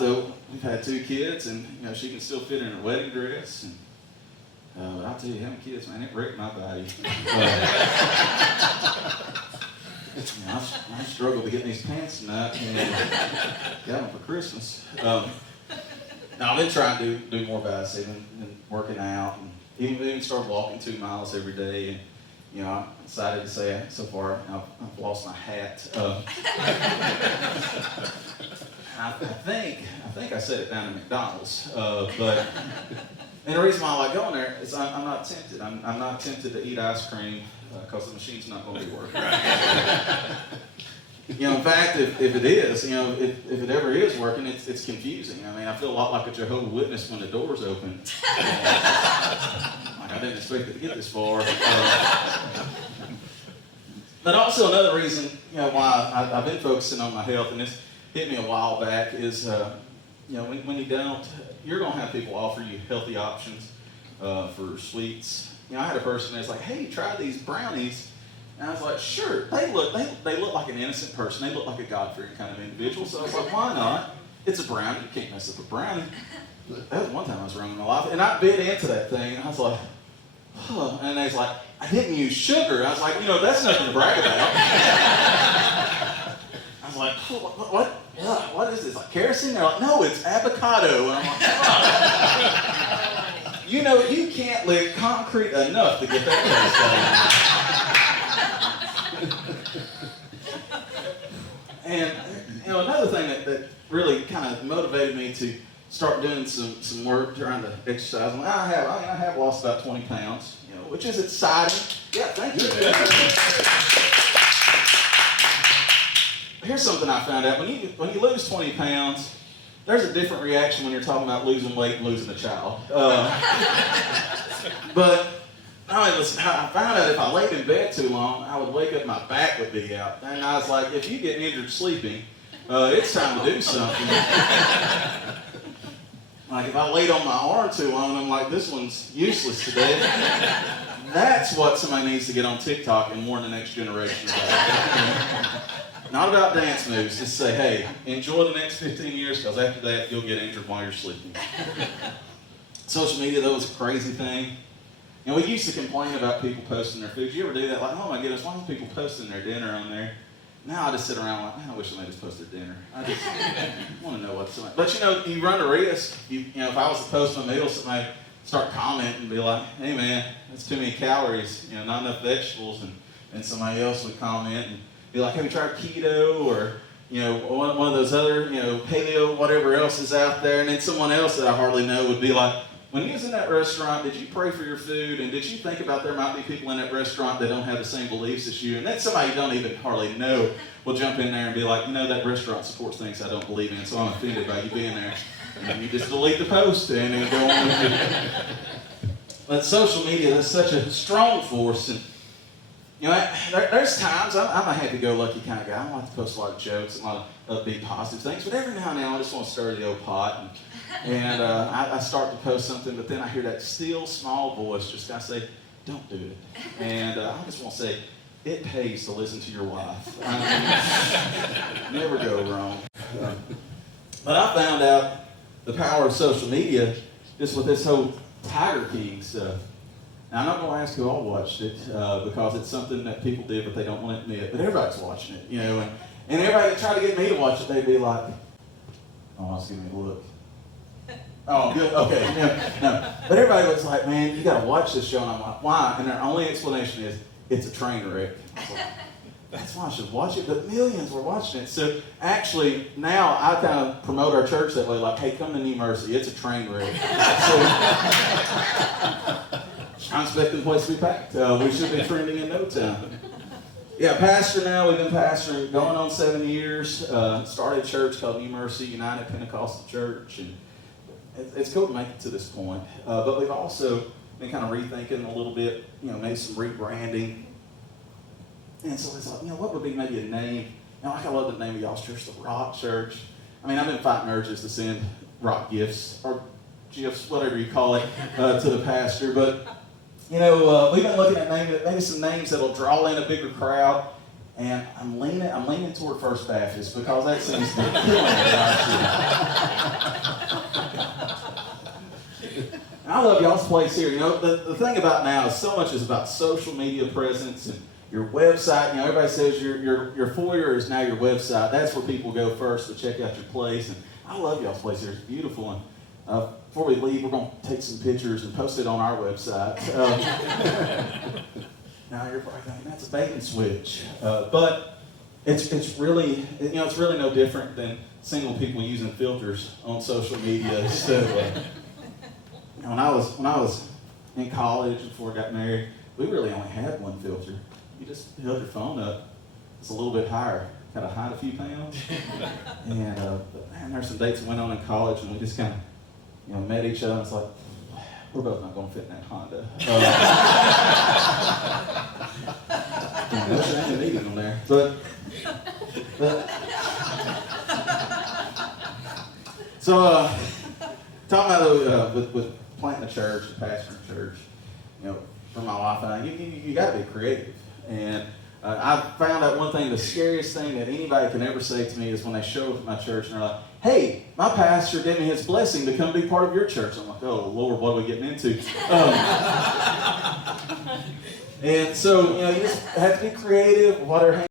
though, we've had 2 kids, and she can still fit in her wedding dress. And I'll tell you, having kids, man, it wrecked my value. I struggled to get these pants tonight, and got them for Christmas. Now I've been trying to do more about it, been working out, and even started walking 2 miles every day. And I'm excited to say so far I've lost my hat. I think I set it down at McDonald's, and the reason why I like going there is I'm not tempted. I'm not tempted to eat ice cream because the machine's not going to be working. In fact, if it is, if it ever is working, it's confusing. I mean, I feel a lot like a Jehovah's Witness when the doors open. I didn't expect it to get this far. But also another reason, why I've been focusing on my health, and this hit me a while back, is when you don't, you're going to have people offer you healthy options for sweets. I had a person that's like, hey, try these brownies. And I was like, sure. They look like an innocent person. They look like a God-fearing kind of individual. So I was like, why not? It's a brownie. You can't mess up a brownie. That was one time I was wrong in my life. And I bit into that thing. And I was like, huh. And they was like, I didn't use sugar. I was like, that's nothing to brag about. I was like, what is this? Like kerosene? They're like, no, it's avocado. And I'm like, oh. You can't lick concrete enough to get that taste out. And another thing that really kind of motivated me to start doing some work, trying to exercise. I have lost about 20 pounds, which is exciting. Yeah, thank you. Here's something I found out. When you lose 20 pounds, there's a different reaction when you're talking about losing weight and losing a child. But I found out if I laid in bed too long, I would wake up, my back would be out. And I was like, if you get injured sleeping, it's time to do something. Like if I laid on my arm too long, I'm like, this one's useless today. That's what somebody needs to get on TikTok and warn the next generation about. Not about dance moves. Just say, hey, enjoy the next 15 years because after that, you'll get injured while you're sleeping. Social media, though, is a crazy thing. And we used to complain about people posting their food. You ever do that? Like, oh my goodness, why are people posting their dinner on there? Now I just sit around like, man, I wish somebody just posted dinner. I just want to know what's on it. But you run a risk. If I was to post a meal, somebody start commenting and be like, hey man, that's too many calories, not enough vegetables, and somebody else would comment and be like, have you tried keto or one of those other paleo, whatever else is out there, and then someone else that I hardly know would be like, when you was in that restaurant, did you pray for your food, and did you think about there might be people in that restaurant that don't have the same beliefs as you? And then somebody you don't even hardly know will jump in there and be like, that restaurant supports things I don't believe in, so I'm offended by you being there. And you just delete the post and then go on with it. But social media is such a strong force, and there's times I'm a happy-go-lucky kind of guy. I like to post a lot of jokes and a lot of upbeat, positive things, but every now and then I just want to stir the old pot, and I start to post something, but then I hear that still small voice just kind of say, don't do it. And I just want to say, it pays to listen to your wife. Never go wrong. But I found out the power of social media just with this whole Tiger King stuff. Now, I'm not going to ask who all watched it because it's something that people did, but they don't want to admit. But everybody's watching it, and everybody that tried to get me to watch it, they'd be like, "Oh, let's give me a look." Oh, good, okay, no. But everybody was like, "Man, you got to watch this show." And I'm like, "Why?" And their only explanation is, "It's a train wreck." I was like, that's why I should watch it. But millions were watching it. So actually, now I kind of promote our church that way, like, "Hey, come to New Mercy. It's a train wreck." So, I'm expecting the place to be packed. We should be trending in no time. Yeah, pastor now. We've been pastoring going on 7 years. Started a church called New Mercy United Pentecostal Church, and it's cool to make it to this point. But we've also been kind of rethinking a little bit, maybe some rebranding. And so it's like, what would be maybe a name? I love the name of y'all's church, the Rock Church. I mean, I've been fighting urges to send rock gifts, or gifs, whatever you call it, to the pastor. But we've been looking at maybe some names that'll draw in a bigger crowd, and I'm leaning toward First Baptist because that seems to be killing it. I love y'all's place here. You know, the thing about now is so much is about social media presence and your website. You know, everybody says your foyer is now your website. That's where people go first to check out your place. And I love y'all's place here. It's beautiful. And before we leave, we're going to take some pictures and post it on our website. Now you're probably thinking that's a bait and switch, but it's really, you know, it's really no different than single people using filters on social media. So when I was in college before I got married, we really only had one filter. You just held your phone up, it's a little bit higher, kind of hide a few pounds. And but man, there's some dates that went on in college, and we just kind of, you know, met each other. And it's like, we're both not going to fit in that Honda. No shame in eating them there. But so, talking about with planting a church, pastoring a church, you know, for my wife and I, you got to be creative. And I found out one thing, the scariest thing that anybody can ever say to me is when they show up at my church and they're like, hey, my pastor gave me his blessing to come be part of your church. I'm like, oh, Lord, what are we getting into? And so, you know, you just have to be creative, whatever.